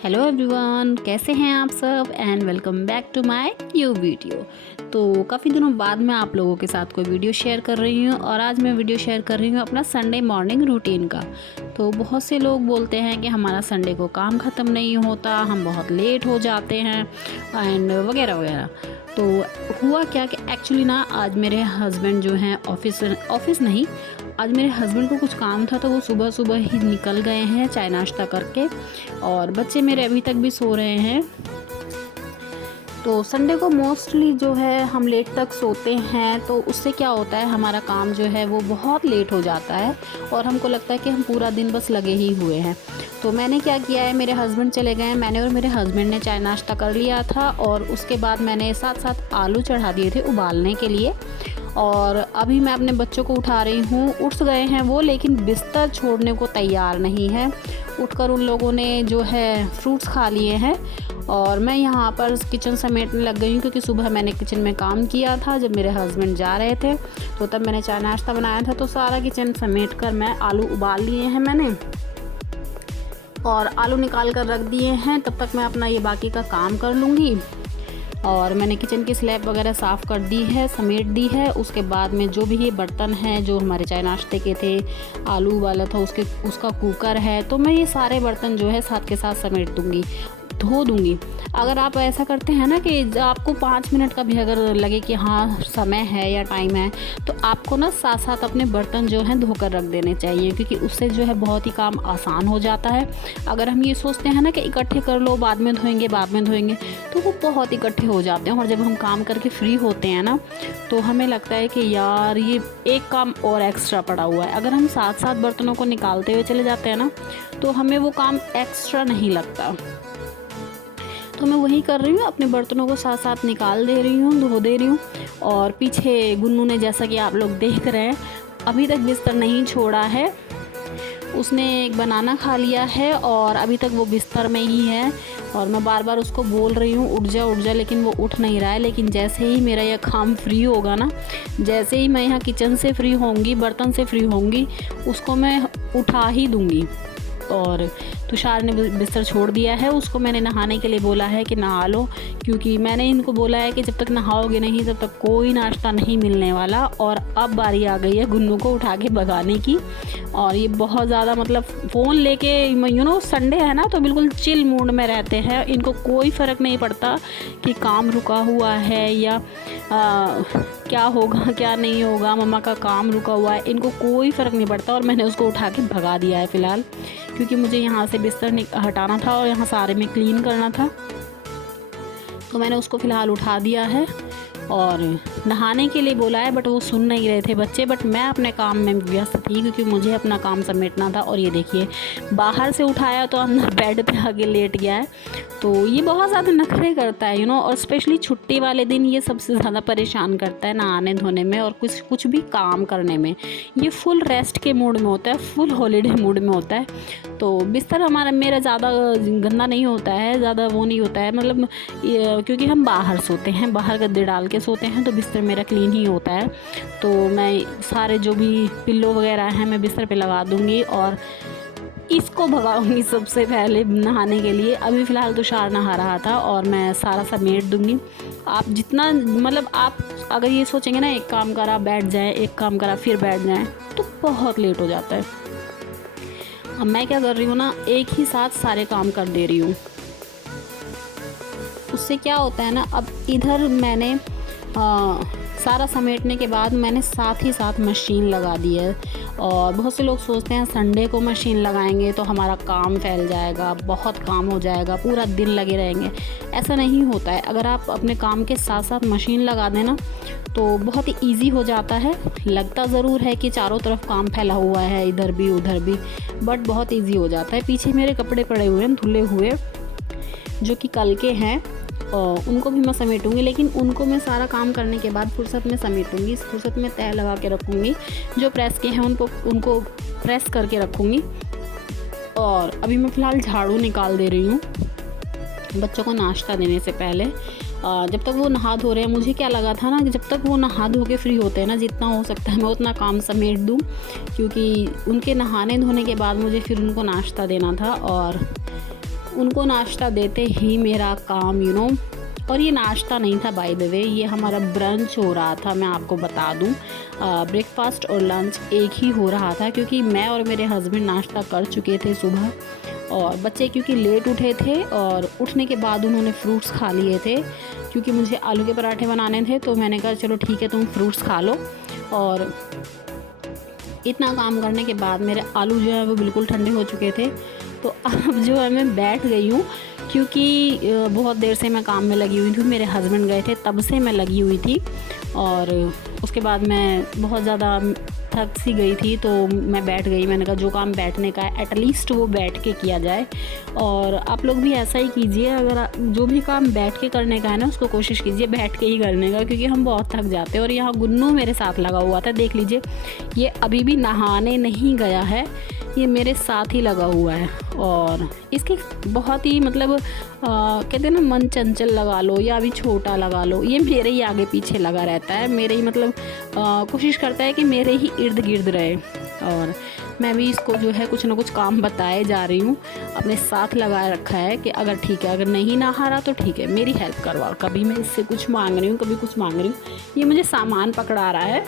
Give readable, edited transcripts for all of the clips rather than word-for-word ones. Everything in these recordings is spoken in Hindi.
हेलो एवरीवन, कैसे हैं आप सब and welcome back to my new video. तो काफ़ी दिनों बाद मैं आप लोगों के साथ कोई वीडियो शेयर कर रही हूँ और आज मैं वीडियो शेयर कर रही हूँ अपना संडे मॉर्निंग रूटीन का। तो बहुत से लोग बोलते हैं कि हमारा संडे को काम ख़त्म नहीं होता, हम बहुत लेट हो जाते हैं एंड वगैरह वगैरह। तो हुआ क्या कि एक्चुअली ना आज मेरे हस्बैंड जो हैं ऑफिस नहीं, आज मेरे हस्बैंड को कुछ काम था तो वो सुबह सुबह ही निकल गए हैं चाय नाश्ता करके, और बच्चे मेरे अभी तक भी सो रहे हैं। तो संडे को मोस्टली जो है हम लेट तक सोते हैं, तो उससे क्या होता है हमारा काम जो है वो बहुत लेट हो जाता है और हमको लगता है कि हम पूरा दिन बस लगे ही हुए हैं। तो मैंने क्या किया है, मेरे हस्बैंड चले गए हैं, मैंने और मेरे हस्बैंड ने चाय नाश्ता कर लिया था और उसके बाद मैंने साथ साथ आलू चढ़ा दिए थे उबालने के लिए। और अभी मैं अपने बच्चों को उठा रही हूँ, उठ गए हैं वो, लेकिन बिस्तर छोड़ने को तैयार नहीं है। उठकर उन लोगों ने जो है फ्रूट्स खा लिए हैं और मैं यहाँ पर किचन समेटने लग गई हूँ, क्योंकि सुबह मैंने किचन में काम किया था जब मेरे हस्बैंड जा रहे थे, तो तब मैंने चाय नाश्ता बनाया था। तो सारा किचन समेट कर मैं आलू उबाल लिए हैं मैंने और आलू निकाल कर रख दिए हैं। तब तक मैं अपना ये बाकी का काम कर लूँगी। और मैंने किचन की स्लैब वगैरह साफ़ कर दी है, समेट दी है। उसके बाद में जो भी ये बर्तन हैं जो हमारे चाय नाश्ते के थे, आलू उबाला था उसका कुकर है, तो मैं ये सारे बर्तन जो है साथ के साथ समेट दूँगी, धो दूँगी। अगर आप ऐसा करते हैं ना कि आपको 5 मिनट का भी अगर लगे कि हाँ समय है या टाइम है, तो आपको ना साथ साथ अपने बर्तन जो हैं धोकर रख देने चाहिए, क्योंकि उससे जो है बहुत ही काम आसान हो जाता है। अगर हम ये सोचते हैं ना कि इकट्ठे कर लो बाद में धोएंगे तो वो बहुत इकट्ठे हो जाते हैं। और जब हम काम करके फ्री होते हैं ना, तो हमें लगता है कि यार ये एक काम और एक्स्ट्रा पड़ा हुआ है। अगर हम साथ साथ बर्तनों को निकालते हुए चले जाते हैं ना, तो हमें वो काम एक्स्ट्रा नहीं लगता। तो मैं वही कर रही हूँ, अपने बर्तनों को साथ साथ निकाल दे रही हूँ, धो दे रही हूँ। और पीछे गुन्नू ने, जैसा कि आप लोग देख रहे हैं, अभी तक बिस्तर नहीं छोड़ा है। उसने एक बनाना खा लिया है और अभी तक वो बिस्तर में ही है और मैं बार बार उसको बोल रही हूँ उठ जा, लेकिन वो उठ नहीं रहा है। लेकिन जैसे ही मेरा यह काम फ्री होगा ना, जैसे ही मैं यहाँ किचन से फ्री होंगी, बर्तन से फ्री होंगी, उसको मैं उठा ही दूँगी। और तुषार ने बिस्तर छोड़ दिया है, उसको मैंने नहाने के लिए बोला है कि नहा लो, क्योंकि मैंने इनको बोला है कि जब तक नहाओगे नहीं तब तक कोई नाश्ता नहीं मिलने वाला। और अब बारी आ गई है गुन्नू को उठा के भगाने की। और ये बहुत ज़्यादा मतलब फ़ोन लेके संडे है ना, तो बिल्कुल चिल मूड में रहते हैं। इनको कोई फ़र्क नहीं पड़ता कि काम रुका हुआ है या क्या होगा क्या नहीं होगा, मम्मा का काम रुका हुआ है, इनको कोई फ़र्क नहीं पड़ता। और मैंने उसको उठा के भगा दिया है फ़िलहाल, क्योंकि मुझे यहाँ से बिस्तर हटाना था और यहाँ सारे में क्लीन करना था। तो मैंने उसको फ़िलहाल उठा दिया है और नहाने के लिए बोला है, बट वो सुन नहीं रहे थे बच्चे। बट मैं अपने काम में व्यस्त थी, क्योंकि मुझे अपना काम समेटना था। और ये देखिए, बाहर से उठाया तो अंदर बेड पे आके लेट गया है। तो ये बहुत ज़्यादा नखरे करता है और स्पेशली छुट्टी वाले दिन ये सबसे ज़्यादा परेशान करता है नहाने धोने में और कुछ भी काम करने में। ये फुल रेस्ट के मूड में होता है, फुल हॉलीडे मूड में होता है। तो बिस्तर मेरा ज़्यादा गंदा नहीं होता है, ज़्यादा वो नहीं होता है, मतलब क्योंकि हम बाहर सोते हैं, बाहर गद्दे डाल के सोते हैं, तो बिस्तर मेरा क्लीन ही होता है। तो मैं सारे जो भी पिल्लो वगैरह हैं मैं बिस्तर पे लगा दूँगी और इसको भगाऊंगी सबसे पहले नहाने के लिए। अभी फ़िलहाल तुषार नहा रहा था और मैं सारा समेट दूँगी। आप जितना मतलब आप अगर ये सोचेंगे ना एक काम करा बैठ जाएं, एक काम करा फिर बैठ जाएं, तो बहुत लेट हो जाता है। अब मैं क्या कर रही हूँ ना, एक ही साथ सारे काम कर दे रही हूँ। उससे क्या होता है ना, अब इधर मैंने सारा समेटने के बाद मैंने साथ ही साथ मशीन लगा दी है। और बहुत से लोग सोचते हैं संडे को मशीन लगाएंगे तो हमारा काम फैल जाएगा, बहुत काम हो जाएगा, पूरा दिन लगे रहेंगे। ऐसा नहीं होता है। अगर आप अपने काम के साथ साथ मशीन लगा देना तो बहुत ही ईजी हो जाता है। लगता ज़रूर है कि चारों तरफ काम फैला हुआ है, इधर भी उधर भी, बट बहुत ईजी हो जाता है। पीछे मेरे कपड़े पड़े हुए हैं धुले हुए, जो कि कल के हैं, और उनको भी मैं समेटूंगी। लेकिन उनको मैं सारा काम करने के बाद फुर्सत में समेटूंगी, इस फुर्सत में तह लगा के रखूँगी। जो प्रेस के हैं उनको प्रेस करके रखूँगी। और अभी मैं फ़िलहाल झाड़ू निकाल दे रही हूँ बच्चों को नाश्ता देने से पहले। जब तक वो नहा धो रहे हैं, मुझे क्या लगा था ना कि जब तक वो नहा धो के फ्री होते हैं ना, जितना हो सकता है मैं उतना काम समेट दूँ, क्योंकि उनके नहाने धोने के बाद मुझे फिर उनको नाश्ता देना था। और उनको नाश्ता देते ही मेरा काम और ये नाश्ता नहीं था बाय द वे, ये हमारा ब्रंच हो रहा था। मैं आपको बता दूं, ब्रेकफास्ट और लंच एक ही हो रहा था, क्योंकि मैं और मेरे हस्बैंड नाश्ता कर चुके थे सुबह, और बच्चे क्योंकि लेट उठे थे और उठने के बाद उन्होंने फ्रूट्स खा लिए थे। क्योंकि मुझे आलू के पराठे बनाने थे तो मैंने कहा चलो ठीक है तुम फ्रूट्स खा लो। और इतना काम करने के बाद मेरे आलू जो है वो बिल्कुल ठंडे हो चुके थे। तो अब जो है मैं बैठ गई हूँ, क्योंकि बहुत देर से मैं काम में लगी हुई थी। मेरे हस्बैंड गए थे तब से मैं लगी हुई थी, और उसके बाद मैं बहुत ज़्यादा थक सी गई थी तो मैं बैठ गई। मैंने कहा जो काम बैठने का है एटलीस्ट वो बैठ के किया जाए। और आप लोग भी ऐसा ही कीजिए, अगर जो भी काम बैठ के करने का है ना उसको कोशिश कीजिए बैठ के ही करने का, क्योंकि हम बहुत थक जाते हैं। और यहाँ गुन्नू मेरे साथ लगा हुआ था, देख लीजिए ये अभी भी नहाने नहीं गया है, ये मेरे साथ ही लगा हुआ है। और इसके बहुत ही मतलब कहते हैं ना मन चंचल लगा लो या अभी छोटा लगा लो, ये मेरे ही आगे पीछे लगा रहता है, मेरे ही मतलब कोशिश करता है कि मेरे ही इर्द गिर्द रहे। और मैं भी इसको जो है कुछ ना कुछ काम बताए जा रही हूँ, अपने साथ लगा रखा है कि अगर ठीक है, अगर नहीं नहा रहा तो ठीक है मेरी हेल्प करवाओ। कभी मैं इससे कुछ मांग रही हूँ, कभी कुछ मांग रही हूँ, ये मुझे सामान पकड़ा रहा है।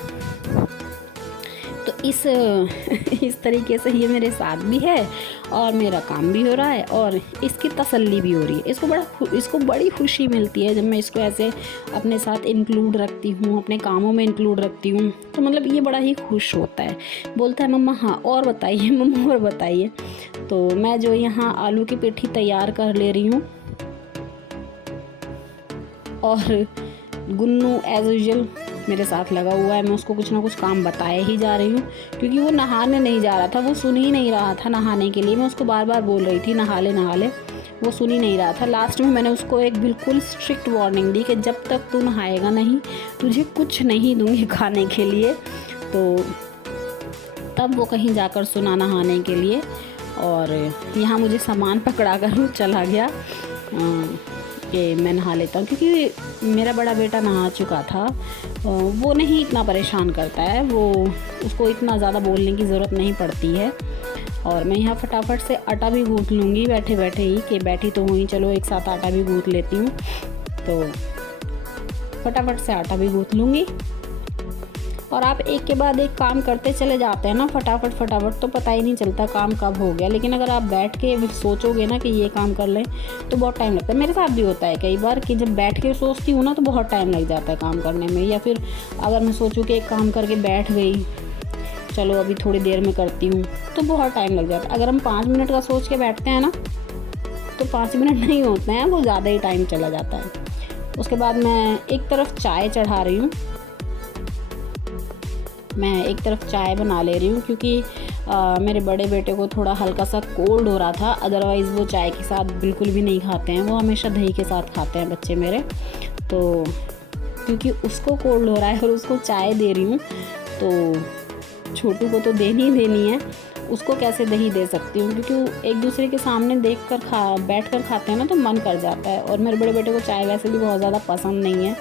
तो इस तरीके से ये मेरे साथ भी है और मेरा काम भी हो रहा है और इसकी तसल्ली भी हो रही है। इसको बड़ी खुशी मिलती है जब मैं इसको ऐसे अपने साथ इंक्लूड रखती हूँ, अपने कामों में इंक्लूड रखती हूँ। तो मतलब ये बड़ा ही खुश होता है, बोलता है मम्मा हाँ और बताइए, मम्मा और बताइए। तो मैं जो यहाँ आलू की पेठी तैयार कर ले रही हूँ, और गुन्नू एज यूजुअल मेरे साथ लगा हुआ है। मैं उसको कुछ ना कुछ काम बताए ही जा रही हूँ, क्योंकि वो नहाने नहीं जा रहा था, वो सुन ही नहीं रहा था नहाने के लिए। मैं उसको बार बार बोल रही थी नहा ले नहा ले, वो सुन ही नहीं रहा था। लास्ट में मैंने उसको एक बिल्कुल स्ट्रिक्ट वार्निंग दी कि जब तक तू नहाएगा नहीं तुझे कुछ नहीं दूँगी खाने के लिए। तो तब वो कहीं जाकर सुना नहाने के लिए, और यहाँ मुझे सामान पकड़ा कर चला गया कि मैं नहा लेता हूँ, क्योंकि मेरा बड़ा बेटा नहा चुका था। वो नहीं इतना परेशान करता है, वो उसको इतना ज़्यादा बोलने की ज़रूरत नहीं पड़ती है। और मैं यहाँ फटाफट से आटा भी गूँथ लूँगी बैठे बैठे ही, कि बैठी तो हुई चलो एक साथ आटा भी गूँथ लेती हूँ। तो फटाफट से आटा भी गूँथ लूँगी। और आप एक के बाद एक काम करते चले जाते हैं ना फटाफट फटाफट, तो पता ही नहीं चलता काम कब हो गया। लेकिन अगर आप बैठ के सोचोगे ना कि ये काम कर लें तो बहुत टाइम लगता है। मेरे साथ भी होता है कई बार कि जब बैठ के सोचती हूँ ना तो बहुत टाइम लग जाता है काम करने में। या फिर अगर मैं सोचूँ कि एक काम करके बैठ गई, चलो अभी थोड़ी देर में करती हूँ, तो बहुत टाइम लग जाता है। अगर हम 5 मिनट का सोच के बैठते हैं ना तो 5 मिनट नहीं होते हैं, वो ज़्यादा ही टाइम चला जाता है। उसके बाद मैं एक तरफ चाय चढ़ा रही हूँ, मैं एक तरफ चाय बना ले रही हूँ, क्योंकि मेरे बड़े बेटे को थोड़ा हल्का सा कोल्ड हो रहा था। अदरवाइज़ वो चाय के साथ बिल्कुल भी नहीं खाते हैं, वो हमेशा दही के साथ खाते हैं बच्चे मेरे। तो क्योंकि उसको कोल्ड हो रहा है और उसको चाय दे रही हूँ, तो छोटू को तो देनी ही देनी है, उसको कैसे दही दे सकती हूँ, क्योंकि एक दूसरे के सामने बैठ कर खाते हैं ना तो मन कर जाता है। और मेरे बड़े बेटे को चाय वैसे भी बहुत ज़्यादा पसंद नहीं है,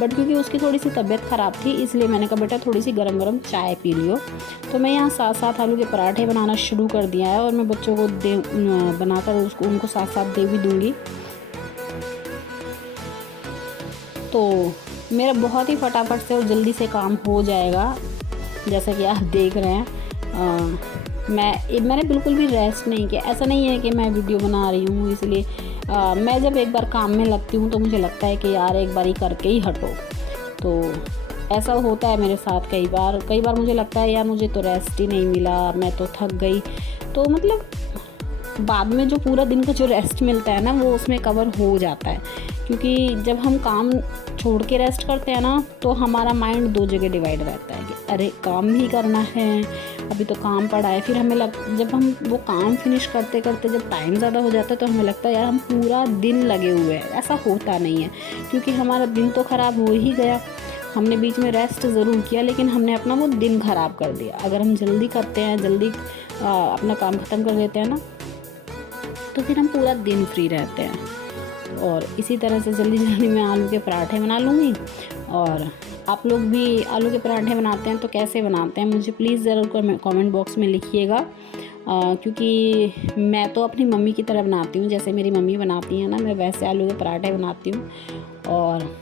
बट क्योंकि उसकी थोड़ी सी तबीयत ख़राब थी इसलिए मैंने कहा बेटा थोड़ी सी गरम गरम चाय पी लियो। तो मैं यहाँ साथ साथ आलू के पराठे बनाना शुरू कर दिया है, और मैं बच्चों को बनाकर उनको साथ साथ दे भी दूँगी। तो मेरा बहुत ही फटाफट से और जल्दी से काम हो जाएगा, जैसा कि आप देख रहे हैं। मैंने बिल्कुल भी रेस्ट नहीं किया। ऐसा नहीं है कि मैं वीडियो बना रही हूँ इसलिए मैं जब एक बार काम में लगती हूँ तो मुझे लगता है कि यार एक बार ही करके ही हटो। तो ऐसा होता है मेरे साथ कई बार मुझे लगता है यार मुझे तो रेस्ट ही नहीं मिला, मैं तो थक गई। तो मतलब बाद में जो पूरा दिन का जो रेस्ट मिलता है ना वो उसमें कवर हो जाता है, क्योंकि जब हम काम छोड़ के रेस्ट करते हैं ना तो हमारा माइंड 2 जगह डिवाइड रहता है कि अरे काम भी करना है, अभी तो काम पड़ा है। फिर हमें जब हम वो काम फिनिश करते करते जब टाइम ज़्यादा हो जाता है तो हमें लगता है यार हम पूरा दिन लगे हुए हैं। ऐसा होता नहीं है, क्योंकि हमारा दिन तो ख़राब हो ही गया। हमने बीच में रेस्ट ज़रूर किया लेकिन हमने अपना वो दिन ख़राब कर दिया। अगर हम जल्दी करते हैं, जल्दी अपना काम ख़त्म कर देते हैं ना तो फिर हम पूरा दिन फ्री रहते हैं। और इसी तरह से जल्दी जल्दी मैं आलू के पराठे बना लूँगी। और आप लोग भी आलू के पराठे बनाते हैं तो कैसे बनाते हैं मुझे प्लीज़ ज़रूर कमेंट बॉक्स में लिखिएगा। क्योंकि मैं तो अपनी मम्मी की तरह बनाती हूँ, जैसे मेरी मम्मी बनाती हैं ना, मैं वैसे आलू के पराठे बनाती हूँ। और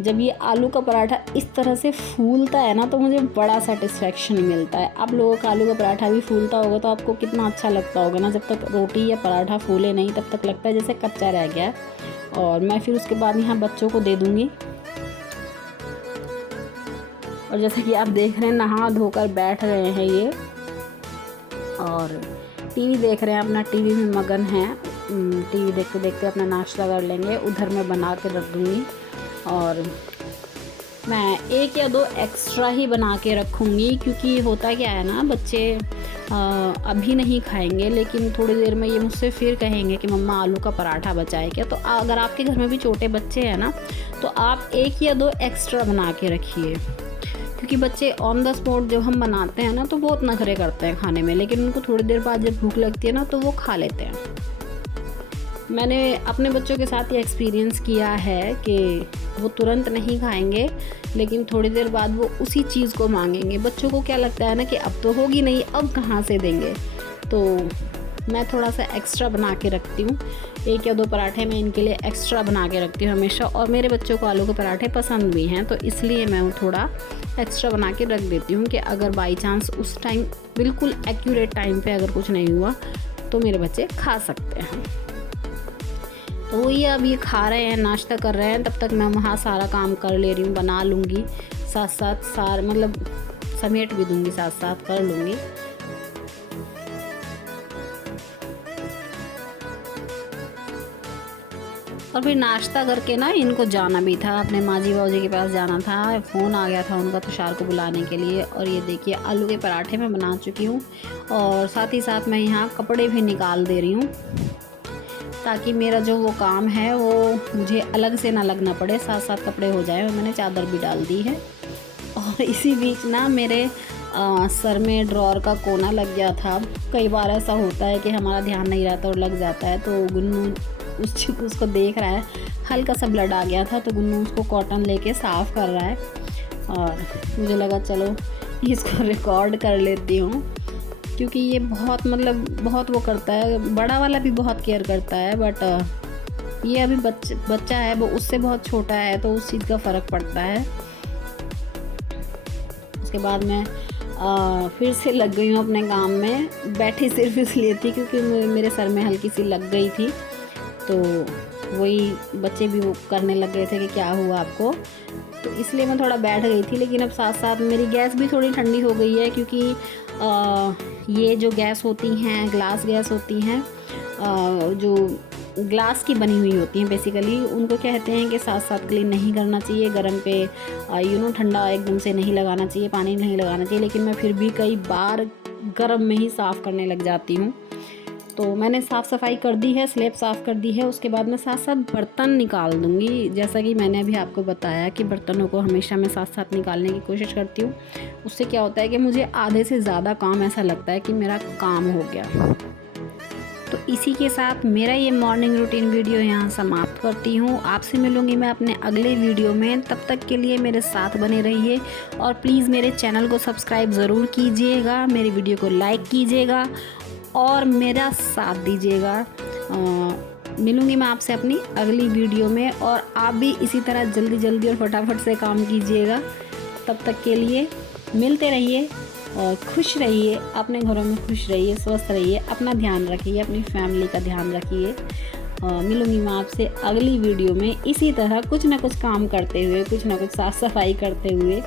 जब ये आलू का पराठा इस तरह से फूलता है ना तो मुझे बड़ा सेटिस्फेक्शन मिलता है। आप लोगों का आलू का पराठा भी फूलता होगा तो आपको कितना अच्छा लगता होगा ना। जब तक रोटी या पराठा फूले नहीं तब तक लगता है जैसे कच्चा रह गया। और मैं फिर उसके बाद यहाँ बच्चों को दे दूँगी। और जैसे कि आप देख रहे हैं नहा धोकर बैठ रहे हैं ये, और टीवी देख रहे हैं, अपना टीवी में मगन हैं। टीवी देखते देखते अपना नाश्ता कर लेंगे। उधर मैं बना के रख दूँगी और मैं 1 या 2 एक्स्ट्रा ही बना के रखूँगी, क्योंकि होता क्या है ना, बच्चे अभी नहीं खाएंगे लेकिन थोड़ी देर में ये मुझसे फिर कहेंगे कि मम्मा आलू का पराठा बचा है क्या। तो अगर आपके घर में भी छोटे बच्चे हैं ना तो आप 1 या 2 एक्स्ट्रा बना के रखिए, क्योंकि बच्चे ऑन द स्पॉट जब हम बनाते हैं ना तो बहुत नखरे करते हैं खाने में, लेकिन उनको थोड़ी देर बाद जब भूख लगती है ना तो वो खा लेते हैं। मैंने अपने बच्चों के साथ ये एक्सपीरियंस किया है कि वो तुरंत नहीं खाएंगे लेकिन थोड़ी देर बाद वो उसी चीज़ को मांगेंगे। बच्चों को क्या लगता है ना कि अब तो होगी नहीं, अब कहाँ से देंगे। तो मैं थोड़ा सा एक्स्ट्रा बना के रखती हूँ। 1 या 2 पराठे मैं इनके लिए एक्स्ट्रा बना के रखती हूँ हमेशा। और मेरे बच्चों को आलू के पराठे पसंद भी हैं तो इसलिए मैं वो थोड़ा एक्स्ट्रा बना के रख देती हूँ कि अगर बाई चांस उस टाइम बिल्कुल एक्यूरेट टाइम पे अगर कुछ नहीं हुआ तो मेरे बच्चे खा सकते हैं। तो वही अब ये खा रहे हैं, नाश्ता कर रहे हैं, तब तक मैं वहाँ सारा काम कर ले रही हूँ, बना लूँगी साथ साथ मतलब समेट भी दूँगी, साथ साथ कर लूँगी। और फिर नाश्ता करके ना इनको जाना भी था, अपने माजी बाबूजी के पास जाना था। फ़ोन आ गया था उनका तुषार को बुलाने के लिए। और ये देखिए आलू के पराठे मैं बना चुकी हूँ और साथ ही साथ मैं यहाँ कपड़े भी निकाल दे रही हूँ ताकि मेरा जो वो काम है वो मुझे अलग से ना लगना पड़े, साथ साथ कपड़े हो जाए। और मैंने चादर भी डाल दी है। और इसी बीच ना मेरे सर में ड्रॉर का कोना लग गया था। कई बार ऐसा होता है कि हमारा ध्यान नहीं रहता और लग जाता है। तो गुन्नू उसको देख रहा है, हल्का सा ब्लड आ गया था तो गुन्नू उसको कॉटन लेके साफ़ कर रहा है। और मुझे लगा चलो इसको रिकॉर्ड कर लेती हूँ, क्योंकि ये बहुत वो करता है। बड़ा वाला भी बहुत केयर करता है, बट ये अभी बच्चा है, वो उससे बहुत छोटा है तो उस चीज़ का फ़र्क पड़ता है। उसके बाद मैं फिर से लग गई हूँ अपने काम में। बैठी सिर्फ इसलिए थी क्योंकि मेरे सर में हल्की सी लग गई थी, तो वही बच्चे भी वो करने लग गए थे कि क्या हुआ आपको, तो इसलिए मैं थोड़ा बैठ गई थी। लेकिन अब साथ साथ मेरी गैस भी थोड़ी ठंडी हो गई है, क्योंकि ये जो गैस होती हैं, ग्लास गैस होती हैं, जो ग्लास की बनी हुई होती हैं बेसिकली, उनको कहते हैं कि साथ साथ क्लीन नहीं करना चाहिए, गर्म पे ठंडा एकदम से नहीं लगाना चाहिए, पानी नहीं लगाना चाहिए। लेकिन मैं फिर भी कई बार गर्म में ही साफ़ करने लग जाती हूँ। तो मैंने साफ़ सफाई कर दी है, स्लैब साफ़ कर दी है। उसके बाद मैं साथ साथ बर्तन निकाल दूँगी। जैसा कि मैंने अभी आपको बताया कि बर्तनों को हमेशा मैं साथ साथ निकालने की कोशिश करती हूँ। उससे क्या होता है कि मुझे आधे से ज़्यादा काम ऐसा लगता है कि मेरा काम हो गया। तो इसी के साथ मेरा ये मॉर्निंग रूटीन वीडियो यहाँ समाप्त करती हूँ। आपसे मिलूँगी मैं अपने अगले वीडियो में। तब तक के लिए मेरे साथ बने रहिए और प्लीज़ मेरे चैनल को सब्सक्राइब ज़रूर कीजिएगा, मेरी वीडियो को लाइक कीजिएगा और मेरा साथ दीजिएगा। मिलूँगी मैं आपसे अपनी अगली वीडियो में, और आप भी इसी तरह जल्दी जल्दी और फटाफट से काम कीजिएगा। तब तक के लिए मिलते रहिए और खुश रहिए, अपने घरों में खुश रहिए, स्वस्थ रहिए, अपना ध्यान रखिए, अपनी फैमिली का ध्यान रखिए। मिलूँगी मैं आपसे अगली वीडियो में इसी तरह कुछ ना कुछ काम करते हुए, कुछ ना कुछ साफ़ सफाई करते हुए।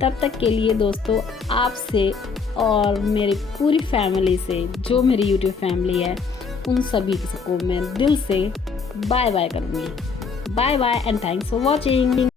तब तक के लिए दोस्तों आपसे और मेरी पूरी फैमिली से, जो मेरी यूट्यूब फैमिली है, उन सभी को मैं दिल से बाय बाय करूँगी। Bye bye and thanks for watching.